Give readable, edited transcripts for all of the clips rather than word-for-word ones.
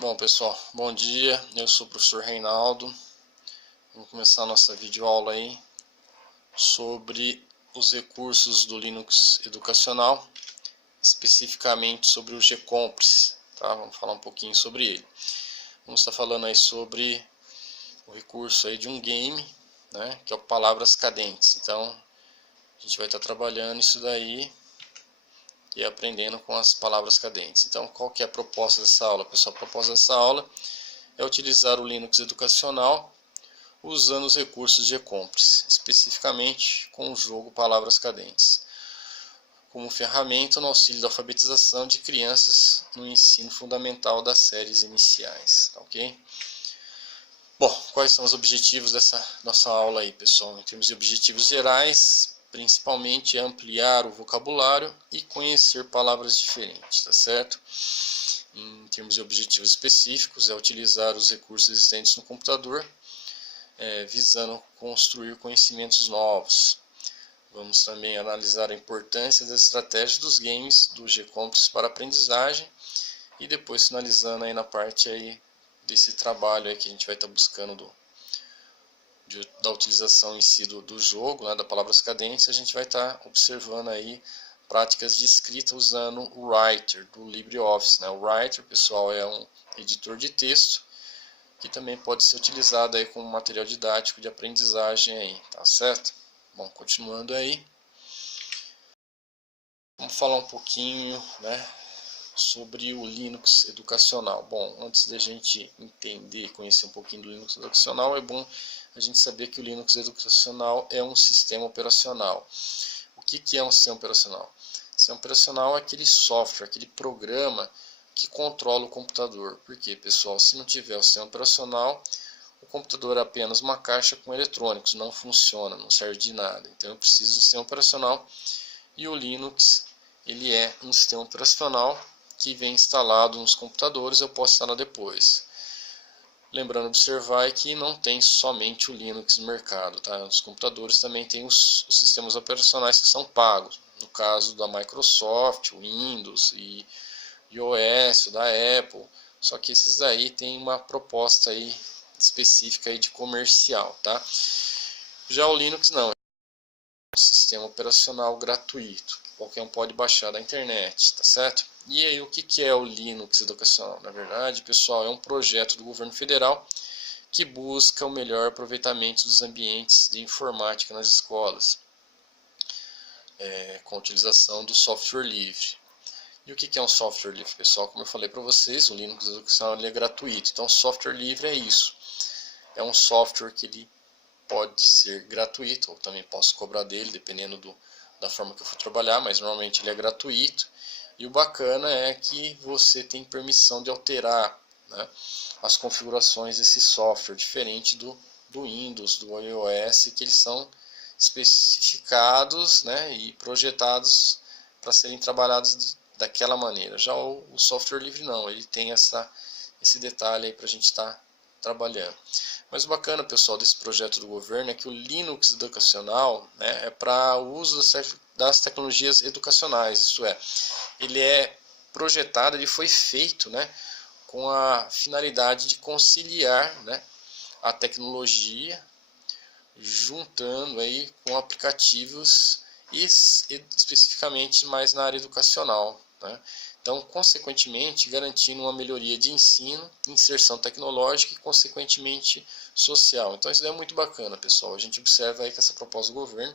Bom pessoal, bom dia, eu sou o professor Reinaldo. Vamos começar a nossa videoaula aí sobre os recursos do Linux educacional, especificamente sobre o GCompress, tá? Vamos falar um pouquinho sobre ele. Vamos estar falando aí sobre o recurso aí de um game, né, que é o Palavras Cadentes. Então, a gente vai estar trabalhando isso daí e aprendendo com as palavras cadentes. Então, qual que é a proposta dessa aula, pessoal? A proposta dessa aula é utilizar o Linux educacional usando os recursos de GCompress, especificamente com o jogo Palavras Cadentes, como ferramenta no auxílio da alfabetização de crianças no ensino fundamental das séries iniciais, tá ok? Bom, quais são os objetivos dessa nossa aula aí, pessoal? Em termos de objetivos gerais, principalmente ampliar o vocabulário e conhecer palavras diferentes, tá certo? Em termos de objetivos específicos, é utilizar os recursos existentes no computador, visando construir conhecimentos novos. Vamos também analisar a importância das estratégias dos games do GCompress para aprendizagem e depois finalizando aí na parte aí desse trabalho aí que a gente vai estar buscando da utilização em si do jogo, né, da palavras cadentes, a gente vai estar observando aí práticas de escrita usando o Writer do LibreOffice, né? O Writer, pessoal, é um editor de texto que também pode ser utilizado aí como material didático de aprendizagem aí, tá certo? Bom, continuando aí, vamos falar um pouquinho, né, sobre o Linux educacional. Bom, antes da gente entender e conhecer um pouquinho do Linux educacional, é bom a gente saber que o Linux educacional é um sistema operacional. O que é um sistema operacional? O sistema operacional é aquele software, aquele programa que controla o computador. Por quê, pessoal? Se não tiver o sistema operacional, o computador é apenas uma caixa com eletrônicos, não funciona, não serve de nada. Então eu preciso de um sistema operacional e o Linux ele é um sistema operacional que vem instalado nos computadores, eu posso instalar depois. Lembrando, observar que não tem somente o Linux no mercado, tá? Os computadores também tem os sistemas operacionais que são pagos. No caso da Microsoft, o Windows e iOS, da Apple. Só que esses aí tem uma proposta aí específica aí de comercial, tá? Já o Linux não, é um sistema operacional gratuito, que qualquer um pode baixar da internet, tá certo? E aí, o que é o Linux educacional? Na verdade, pessoal, é um projeto do governo federal que busca o melhor aproveitamento dos ambientes de informática nas escolas, com a utilização do software livre. E o que é um software livre, pessoal? Como eu falei para vocês, o Linux educacional é gratuito. Então, software livre é isso. É um software que ele pode ser gratuito, ou também posso cobrar dele, dependendo da forma que eu for trabalhar, mas normalmente ele é gratuito. E o bacana é que você tem permissão de alterar, né, as configurações desse software, diferente do Windows, do iOS, que eles são especificados, né, e projetados para serem trabalhados daquela maneira. Já o software livre não, ele tem esse detalhe aí para a gente estar trabalhando. Mas o bacana, pessoal, desse projeto do governo é que o Linux educacional, né, é para o uso das tecnologias educacionais, isto é, ele é projetado, ele foi feito, né, com a finalidade de conciliar, né, a tecnologia, juntando aí com aplicativos e especificamente mais na área educacional, né? Então, consequentemente, garantindo uma melhoria de ensino, inserção tecnológica e, consequentemente, social. Então, isso é muito bacana, pessoal. A gente observa aí que essa proposta do governo,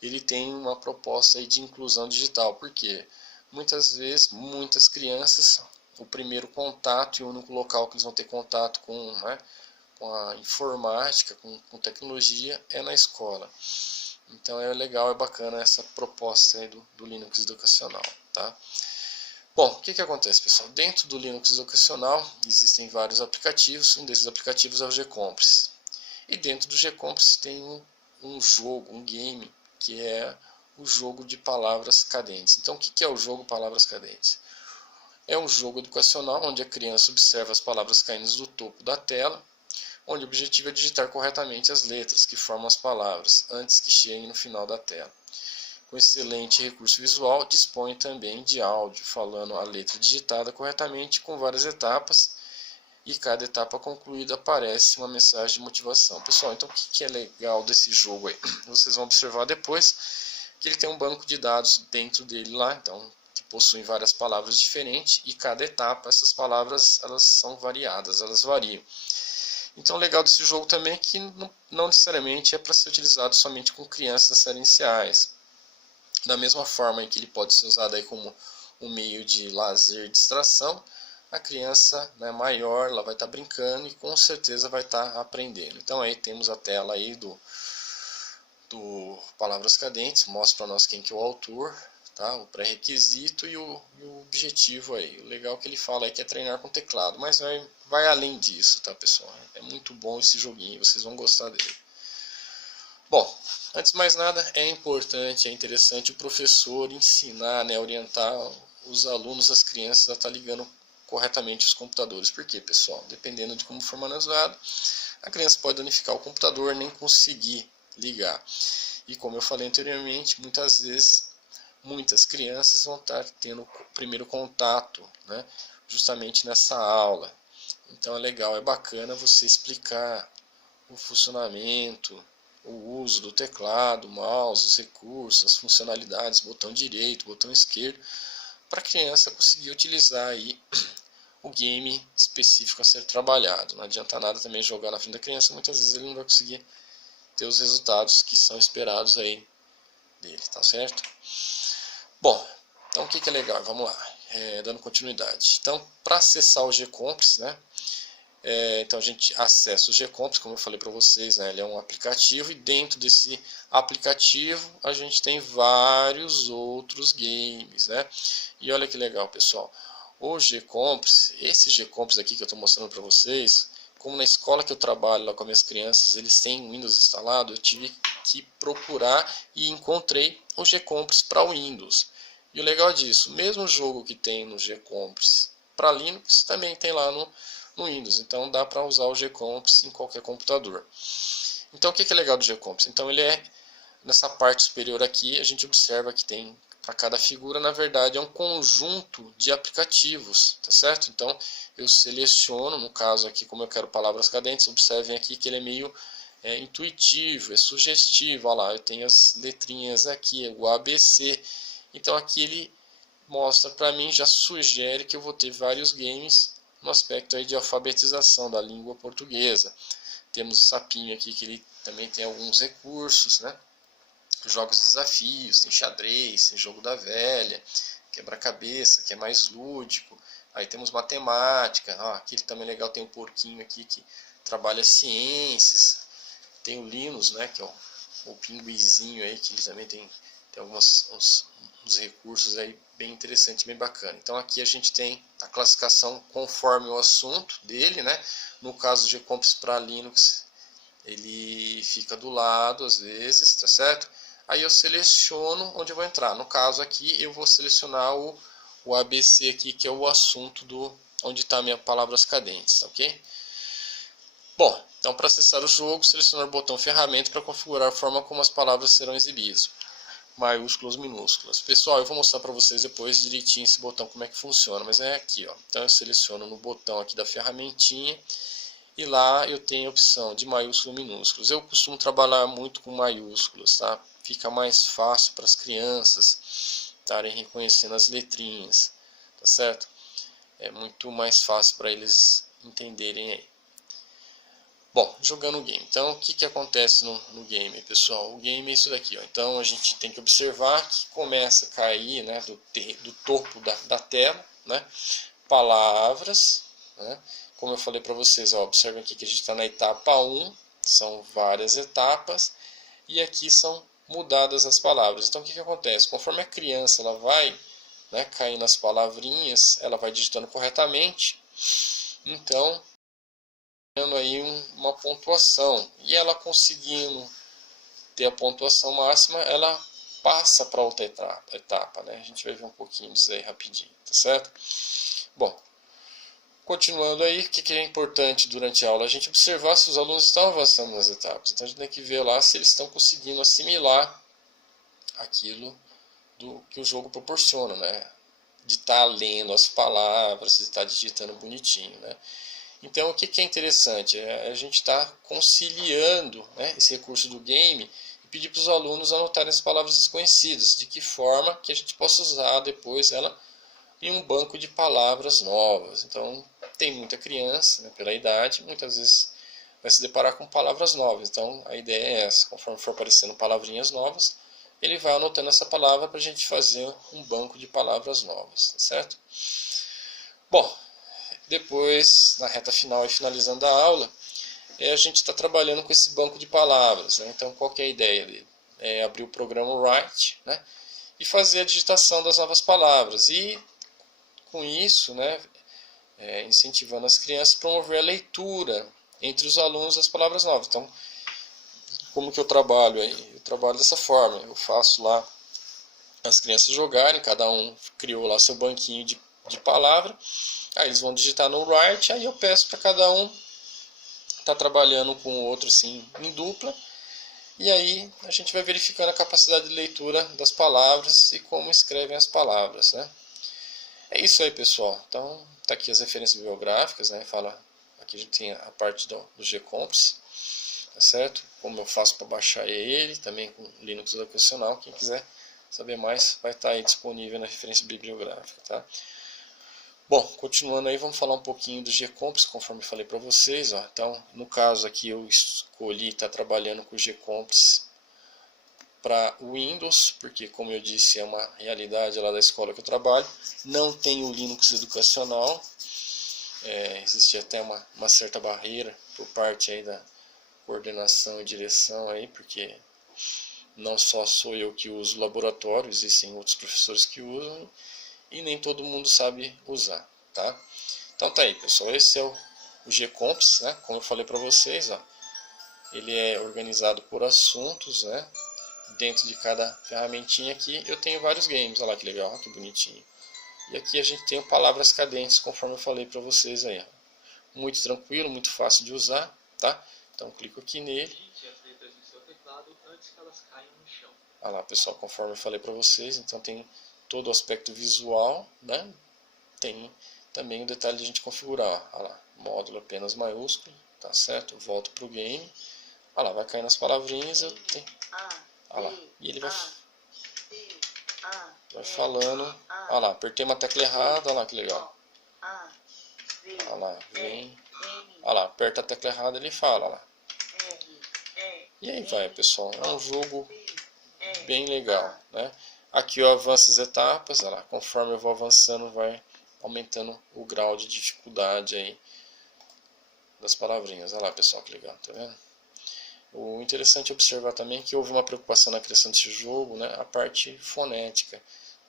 ele tem uma proposta aí de inclusão digital. Por quê? Muitas vezes, muitas crianças, o primeiro contato e o único local que eles vão ter contato com, né, com a informática, com tecnologia, é na escola. Então, é legal, é bacana essa proposta aí do Linux educacional, tá? Bom, o que acontece, pessoal? Dentro do Linux educacional existem vários aplicativos, um desses aplicativos é o GCompress. E dentro do GCompress tem um jogo, um game, que é o jogo de palavras cadentes. Então, o que é o jogo Palavras Cadentes? É um jogo educacional onde a criança observa as palavras caindo do topo da tela, onde o objetivo é digitar corretamente as letras que formam as palavras, antes que cheguem no final da tela. Com excelente recurso visual, dispõe também de áudio, falando a letra digitada corretamente com várias etapas e cada etapa concluída aparece uma mensagem de motivação. Pessoal, então o que é legal desse jogo aí? Vocês vão observar depois que ele tem um banco de dados dentro dele lá, então, que possuem várias palavras diferentes, e cada etapa, essas palavras, elas são variadas, elas variam. Então o legal desse jogo também é que não necessariamente é para ser utilizado somente com crianças das séries iniciais. Da mesma forma em que ele pode ser usado aí como um meio de lazer e distração, a criança, né, maior, ela vai estar brincando e com certeza vai estar aprendendo. Então aí temos a tela aí do Palavras Cadentes, mostra para nós quem que é o autor, tá? O pré-requisito e o objetivo aí. O legal que ele fala é que é treinar com teclado, mas vai além disso, tá, pessoal? É muito bom esse joguinho, vocês vão gostar dele. Bom, antes de mais nada, é importante, é interessante o professor ensinar, né, orientar os alunos, as crianças a estar ligando corretamente os computadores. Por quê, pessoal? Dependendo de como for manuseado, a criança pode danificar o computador, nem conseguir ligar. E como eu falei anteriormente, muitas vezes, muitas crianças vão estar tendo o primeiro contato, né, justamente nessa aula. Então é legal, é bacana você explicar o funcionamento, o uso do teclado, mouse, os recursos, as funcionalidades, botão direito, botão esquerdo, para a criança conseguir utilizar aí o game específico a ser trabalhado. Não adianta nada também jogar na frente da criança, muitas vezes ele não vai conseguir ter os resultados que são esperados aí dele, tá certo? Bom, então o que é legal? Vamos lá, dando continuidade. Então, para acessar o GComps, né? Então a gente acessa o GComps, como eu falei para vocês, né? Ele é um aplicativo e dentro desse aplicativo a gente tem vários outros games, né? E olha que legal, pessoal. O GComps, esse GComps aqui que eu estou mostrando para vocês, como na escola que eu trabalho lá com as minhas crianças, eles têm Windows instalado, eu tive que procurar e encontrei o GComps para Windows. E o legal disso, o mesmo jogo que tem no GComps para Linux, também tem lá no Windows. Então dá para usar o GComps em qualquer computador. Então o que é legal do GComps? Então ele é, nessa parte superior aqui, a gente observa que tem para cada figura, na verdade, é um conjunto de aplicativos, tá certo? Então eu seleciono, no caso aqui, como eu quero palavras cadentes, observem aqui que ele é meio intuitivo, é sugestivo. Olha lá, eu tenho as letrinhas aqui, o ABC. Então aqui ele mostra para mim, já sugere que eu vou ter vários games no aspecto aí de alfabetização da língua portuguesa. Temos o sapinho aqui, que ele também tem alguns recursos, né? Jogos de desafios, tem xadrez, tem jogo da velha, quebra-cabeça, que é mais lúdico. Aí temos matemática, aqui também é legal, tem um porquinho aqui que trabalha ciências. Tem o Linus, né, que é o pinguizinho aí, que ele também tem uns recursos aí bem interessantes, bem bacana. Então aqui a gente tem a classificação conforme o assunto dele, né? No caso do GComps para Linux, ele fica do lado às vezes, tá certo? Aí eu seleciono onde eu vou entrar. No caso aqui eu vou selecionar o ABC aqui, que é o assunto onde está minhas palavras cadentes, tá ok? Bom, então para acessar o jogo, selecionar o botão ferramenta para configurar a forma como as palavras serão exibidas. Maiúsculas, minúsculas. Pessoal, eu vou mostrar para vocês depois direitinho esse botão como é que funciona, mas é aqui, ó. Então eu seleciono no botão aqui da ferramentinha e lá eu tenho a opção de maiúsculos e minúsculos. Eu costumo trabalhar muito com maiúsculos, tá? Fica mais fácil para as crianças estarem reconhecendo as letrinhas, tá certo? É muito mais fácil para eles entenderem aí. Bom, jogando o game. Então, o que acontece no game, pessoal? O game é isso daqui, ó. Então, a gente tem que observar que começa a cair, né, do topo da tela, né, palavras, né? Como eu falei para vocês, ó, observem aqui que a gente está na etapa 1, são várias etapas, e aqui são mudadas as palavras. Então, o que acontece? Conforme a criança ela vai, né, caindo as palavrinhas, ela vai digitando corretamente, então aí uma pontuação, e ela conseguindo ter a pontuação máxima, ela passa para outra etapa, né? A gente vai ver um pouquinho disso aí rapidinho, tá certo? Bom, continuando aí, o que é importante durante a aula? A gente observar se os alunos estão avançando nas etapas. Então a gente tem que ver lá se eles estão conseguindo assimilar aquilo que o jogo proporciona, né? De estar lendo as palavras, de estar digitando bonitinho, né? Então, o que é interessante? A gente está conciliando, né, esse recurso do game e pedir para os alunos anotarem as palavras desconhecidas, de que forma que a gente possa usar depois ela em um banco de palavras novas. Então, tem muita criança, né, pela idade, muitas vezes vai se deparar com palavras novas. Então, a ideia é essa, conforme for aparecendo palavrinhas novas, ele vai anotando essa palavra para a gente fazer um banco de palavras novas, certo? Bom, depois, na reta final e finalizando a aula, a gente está trabalhando com esse banco de palavras, né? Então, qual que é a ideia dele? É abrir o programa Write, né, e fazer a digitação das novas palavras. E, com isso, né, incentivando as crianças a promover a leitura entre os alunos das palavras novas. Então, como que eu trabalho aí? Eu trabalho dessa forma. Eu faço lá as crianças jogarem, cada um criou lá seu banquinho de palavra. Aí eles vão digitar no Write, aí eu peço para cada um estar trabalhando com o outro assim, em dupla. E aí a gente vai verificando a capacidade de leitura das palavras e como escrevem as palavras, né? É isso aí, pessoal. Então, tá aqui as referências bibliográficas, né? Aqui a gente tem a parte do GComps, tá certo? Como eu faço para baixar ele, também com Linux educacional. Quem quiser saber mais, vai estar aí disponível na referência bibliográfica, tá? Bom, continuando aí, vamos falar um pouquinho do GComps, conforme falei para vocês, ó. Então, no caso aqui eu escolhi estar trabalhando com o GComps para Windows, porque, como eu disse, é uma realidade lá da escola que eu trabalho. Não tem o Linux educacional, existe até uma certa barreira por parte aí da coordenação e direção aí, porque não só sou eu que uso o laboratório, existem outros professores que usam e nem todo mundo sabe usar, tá? Então tá aí, pessoal, esse é o GComps, né? Como eu falei para vocês, ó, ele é organizado por assuntos, né? Dentro de cada ferramentinha aqui eu tenho vários games, olha lá que legal, que bonitinho. E aqui a gente tem palavras cadentes, conforme eu falei para vocês aí, ó. Muito tranquilo, muito fácil de usar, tá? Então clico aqui nele. Olha lá, pessoal, conforme eu falei para vocês, então tem todo o aspecto visual, né? Tem também o detalhe de a gente configurar. Olha lá, módulo apenas maiúsculo, tá certo? Volto para o game. Olha lá, vai cair nas palavrinhas, eu tenho... Olha lá, e ele vai falando. Olha lá, apertei uma tecla errada, olha lá que legal. Olha lá, vem. Olha lá, aperta a tecla errada, ele fala, olha lá. E aí vai, pessoal, é um jogo bem legal, né? Aqui eu avanço as etapas, olha lá, conforme eu vou avançando vai aumentando o grau de dificuldade aí das palavrinhas. Olha lá, pessoal, que legal, tá vendo? O interessante é observar também que houve uma preocupação na criação desse jogo, né? A parte fonética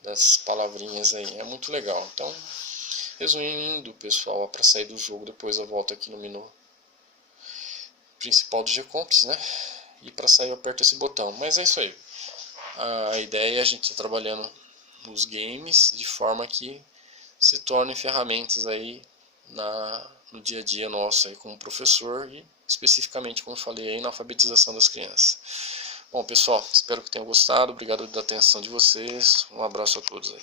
das palavrinhas aí, é muito legal. Então, resumindo, pessoal, para sair do jogo, depois eu volto aqui no menu principal do GComps, né? E para sair eu aperto esse botão. Mas é isso aí. A ideia é a gente estar trabalhando nos games de forma que se tornem ferramentas aí no dia a dia nosso aí como professor e especificamente, como eu falei, aí, na alfabetização das crianças. Bom, pessoal, espero que tenham gostado. Obrigado pela atenção de vocês. Um abraço a todos aí.